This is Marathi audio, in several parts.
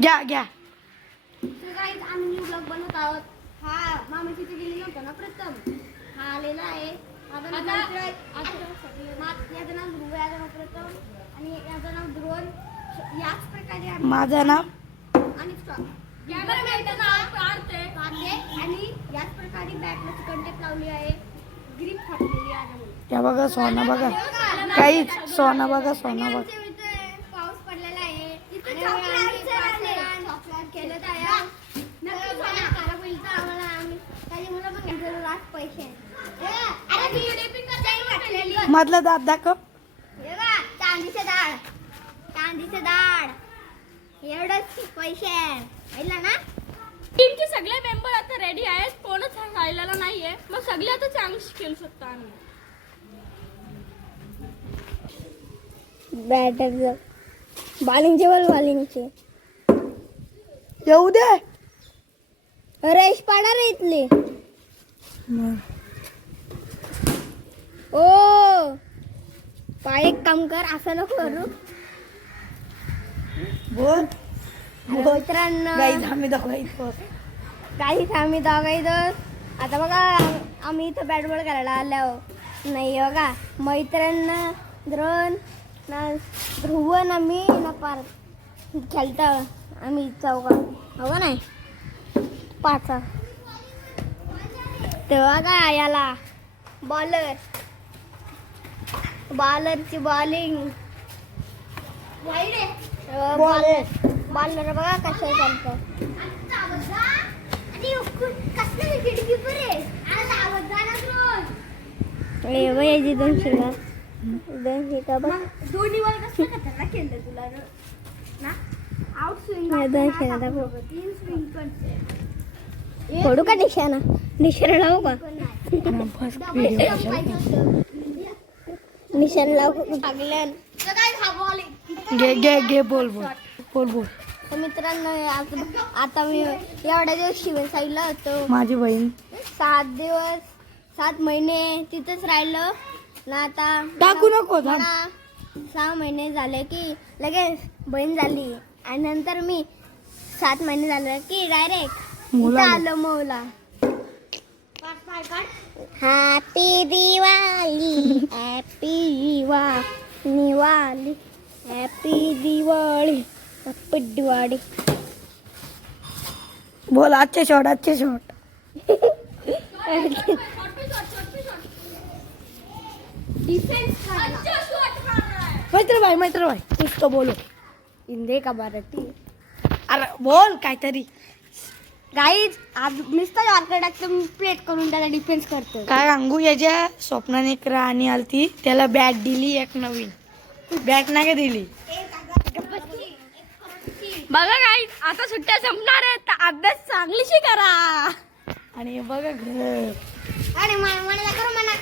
घ्या घ्या. गाईज आम्ही न्यू ब्लॉग बनवत आहोत. हा मामाची तिथे गेली नव्हतं ना प्रथम. हा आलेला आहे. माझं नाव ध्रुव, याचं नाव प्रथम आणि याचं नाव ध्रुवन. याच प्रकारे माझं नाव आणि आणि याच प्रकारे बॅटला चिकन टेप लावली आहे. ग्रीप फाटलेली आहे. या बघा सोना बघा. काहीच सोना बघा सोना बघा. पाऊस पडलेला आहे. चॉकलेट केलं तयार. मधलं दात दाखव. चांदीचे डाळ, चांदीचे डाळ एवढंच पैसे पाहिलं ना. टीमचे सगळे मेंबर आता रेडी आहेत. कोणच राहिलेला नाहीये. मग सगळे आता चान्स खेळू शकतो आम्ही. बॅटर बॉलिंगचे बोल बॉलिंगचे येऊ दे. रेश पाडा रे इथले. ओ पाय एक काम कर, असं नको करू. बोल. मित्रांनो गाईज आम्ही दाखवायचो. काहीच आम्ही दोघायचं. आता बघा आम्ही इथं बॅट बॉल करायला आलो नाही. बघा मैत्रीण द्रोण ना ध्रुव ना मी ना पार खेळतो आम्ही चौघा. हो नाही पाच. तेव्हा का याला बॉलरची बॉलिंग. बॉलर बघा कशा चालतं. याची 200 का 200 का बघ. दोन्ही बॉल कसं खतरनाक खेळलं तुला ना. आउट स्विंग 200 ना दाखव. 3 स्विंग करते. फोडू का निशाणा लावू का. निशाण लावू लागल्यान. घे घे घे. बोल बोल बोल बोल. मित्रांनो आता मी एवढ्या दिवस शिवसाईला होतो. माझी बहीण 7 दिवस 7 महिने तिथंच राहिलो ना. आता टाकू नको. 6 महिने झाले की लगेच बहीण झाली. आणि नंतर मी 7 महिने झाले की डायरेक्ट इथं आलो मौला. Happy Diwali happy Diwali happy Diwali happy Diwali. बोल. आजचे शॉट आजचे शॉट. मैत्र भाई कुछ तो बोलो. हिंदी का मराठी. अरे बोल काहीतरी. गाईज आज नुसतं ऑर्केडाचं प्लेट करून त्याला डिफेन्स करतो. काय सांगू. याच्या स्वप्नाने एक राणी आलती. त्याला बॅट दिली एक नवीन. बॅट नाही का दिली. बघा गाईज आता सुट्ट्या संपणार आहेत. तर अभ्यास चांगलीशी करा. आणि हे बघा घर. आणि मला करू म्हणा.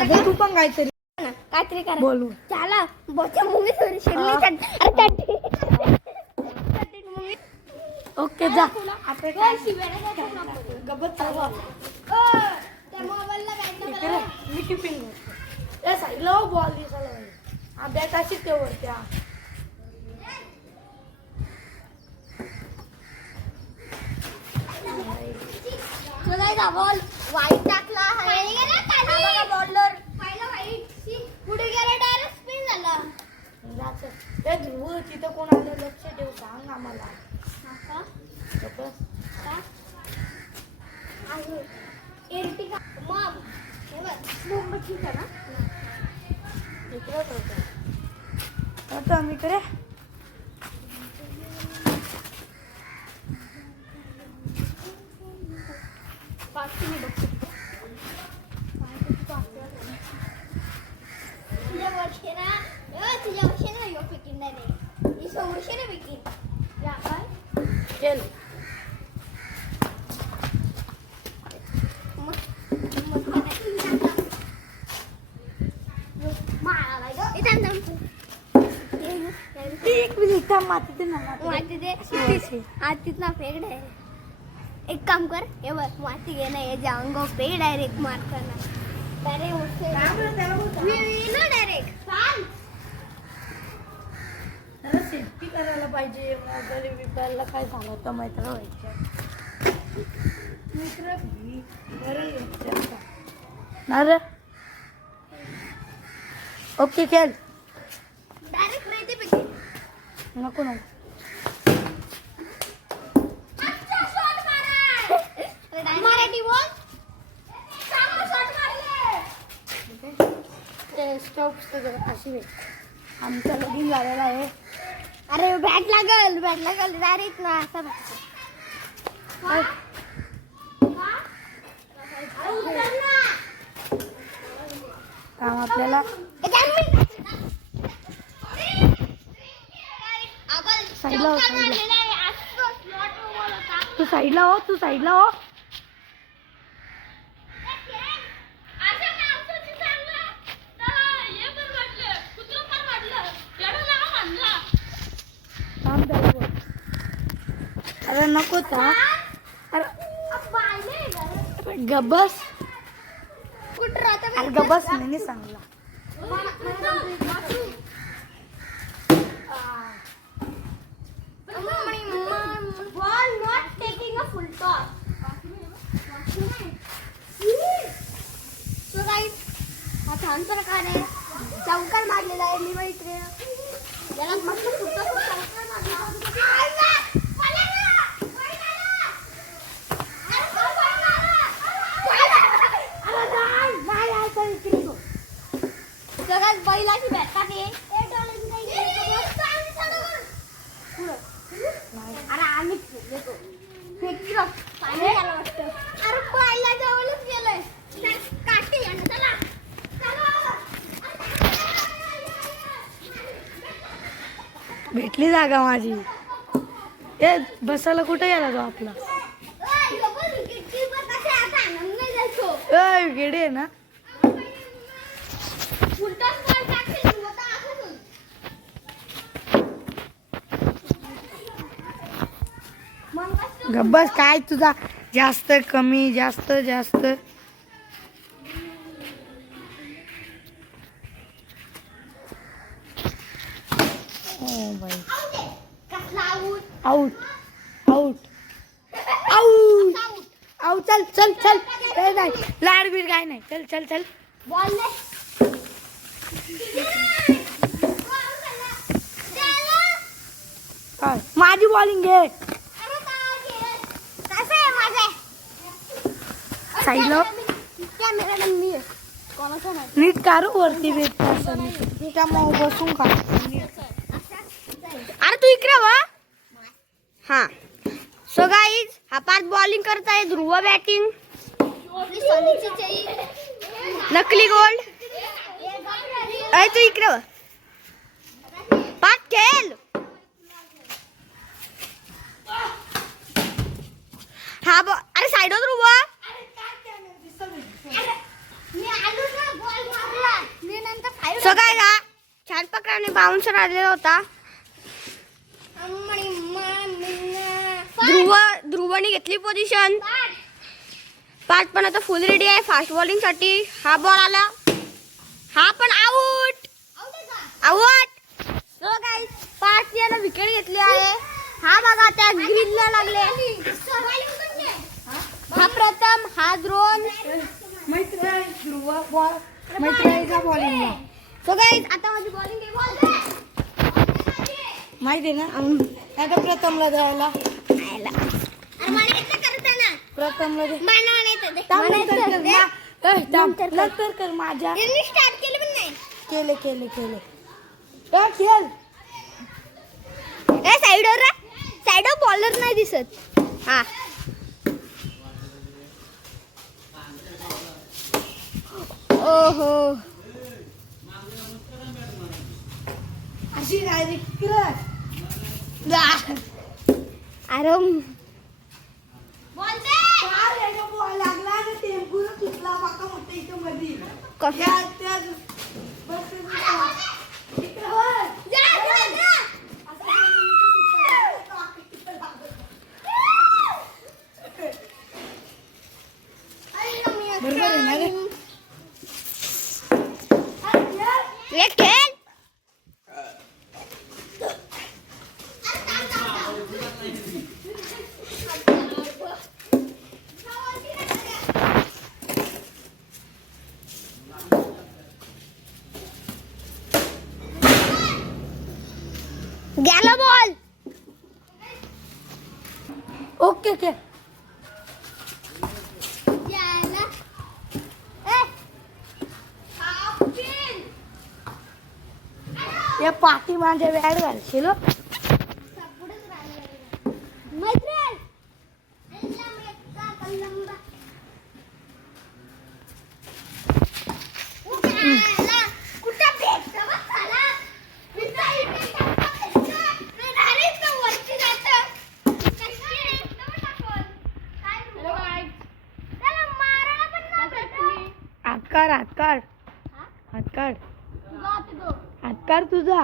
अगं तू पण काहीतरी करा. बोलू. चला बोच्या मूवी सोरी शिरली. ओके जा. मी टिफिन त्या साईडला बॉल दिसायला हा बॅट अशी तेवर त्या. बॉल वाईट टाकला. बॉलर पुढे गेला डायरेक्ट स्पिन झाला. ते ध्रुव तिथं कोण आलं लक्ष ठेव सांग आम्हाला. एर्टिगा मग मुंबई ठीक आहे ना. आता आम्ही कडे तुझ्या वर्षी ना यो पिकिन नाही. ही 100 वर्षी ना पिकिन या काय खेळ. एक मिनिट माती ना फेक डायरेक्ट. एक काम कर हे बघ माती घे ना याच्या अंगो पे डायरेक्ट मार करणार. डायरेक्ट त्याला सेफ्टी करायला पाहिजे. वगैरे विपायला काय झालं तर मैत्र व्हायच्या मित्र बरं घ्यायचं आता ना रे. ओके खेळ. डायरेक्ट रेडी पैकी नको नको. मराठी बोल. ते स्टॉप अशी वेळ आमचं लगीन झालेलं आहे. अरे बॅट लागल डायरेक्ट ना असं काम आपल्याला साईडला हो, साईडला. तू साईडला हो, तू साईडला हो. थांब त्याला बोल. अरे नको था. अरे गब्बस. कुठं राहतं अरे गब्बस नाही सांगला. Ball not taking a full toss. So guys, हा छान प्रकारे चौकार मारलेला आहे. मी मैत्रीण याला मस्त सुट्टा चौकार मारला. सगळ्यात बैलाची बॅट टाके. अरे आम्ही खेळतो फेकलो पाणी आलं वाटतं. अरे बैला जवळच गेलोय. काटे यानं चला भेटली जागा माझी. ए बसायला कुठे गेला तो आपला. ए गेडे आहे ना. गब्बस काय तुझा जास्त कमी जास्त जास्त. O by out out out out. चल चल चल. ए नाही लाड बीड काय नाही. चल चल चल. बॉल काय माझी बॉलिंग घे. साईडला कॅमेरा मी कोणाचा नाही. नीट कारू वरती भेट त्यामुळे बसून का. अरे तू इकडे वा. हा सो गाईज हा पार्थ बॉलिंग करत आहे. ध्रुव बॅटिंग. नकली गोल्ड. अरे तू इकडे वा. पार्थ खेळ. हा अरे साईड हो ध्रुव. सो गाईज हा छान प्रकारे बाउन्सर आलेला होता. ध्रुवने घेतली पोझिशन. पार्थ पण आता फुल रेडी आहे फास्ट बॉलिंग साठी. हा बॉल आला. हा पण out out. So guys Parth यानं विकेट घेतली आहे. हा बघा त्या ग्रीनला लागले. हा प्रथम. हा द्रोण. मैत्र ध्रुव बॉल मैत्रीचा बॉलिंग. सो गाईज आता माझी बॉलिंग आहे. बॉल माहिती आहे ना. आता प्रथमला द्यायला. प्रथमला दे. नंतर कर माझ्या. स्टार्ट केलं पण नाही. केले केले केले. खेळ. ए साइडवर बॉलर नाही दिसत. हा ओहो अशी डायरेक्ट अरे बॉल लागला आणि टेम्पो तुटला बाका मोठा इथं मध्ये. बरोबर आहे ना रे. खेळ गेला बॉल. Okay okay. या पाठी माझ्या बॅट घालशील. हात काढ तुझा.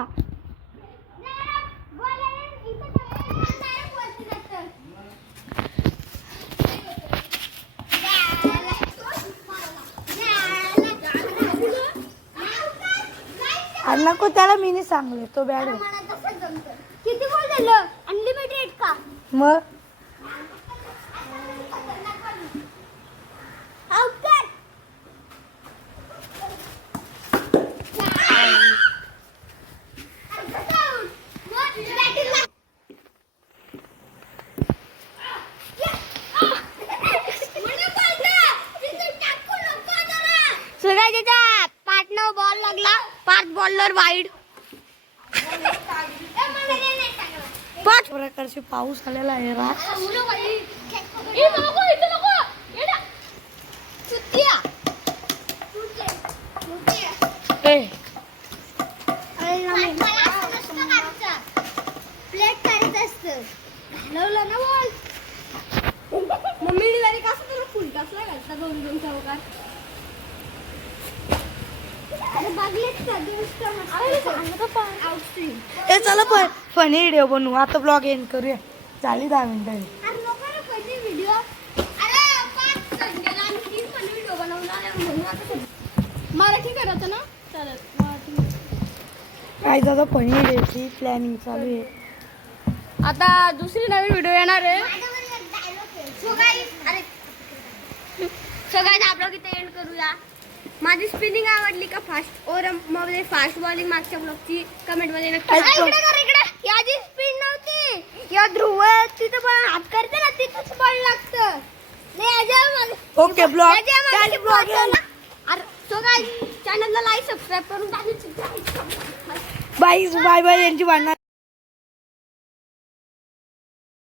आणि नको त्याला मी नाही सांगले तो बॅट. किती बॉल झालं अनलिमिटेड का मग सगळ्या त्याच्या पार्टनर बॉल लागला 5 बॉलर वाईड. 5 प्रकारचे पाऊस आलेला आहे रात. प्लेट करत असत घालवलं ना बॉल. मम्मीने जरी कसं तुला फुल कसला घालता 2-2 चौकार. ए चला फनी व्हिडिओ बनवू. आता ब्लॉग एंड करूया. झाली 10 मिनिटांनी. मराठी करायचं ना चालेल. काय दादा फनी व्हिडिओची प्लॅनिंग चालू आहे. आता दुसरी नवीन व्हिडिओ येणार आहे. सगळ्यात आपलं किती एंड करूया. माझी स्पिनिंग आवडली का फास्ट और मध्ये फास्ट बॉलिंग मागच्या ब्लॉकची कमेंट मध्ये नक्की. इकडे याची स्पिन नव्हती. या ध्रुव तिथं पण हात करते ना तिथंच बॉल लागतं. ओके ब्लॉग चॅनलला लाईक सबस्क्राईब करून टाकायची. बाय बाय यांची भांडणं.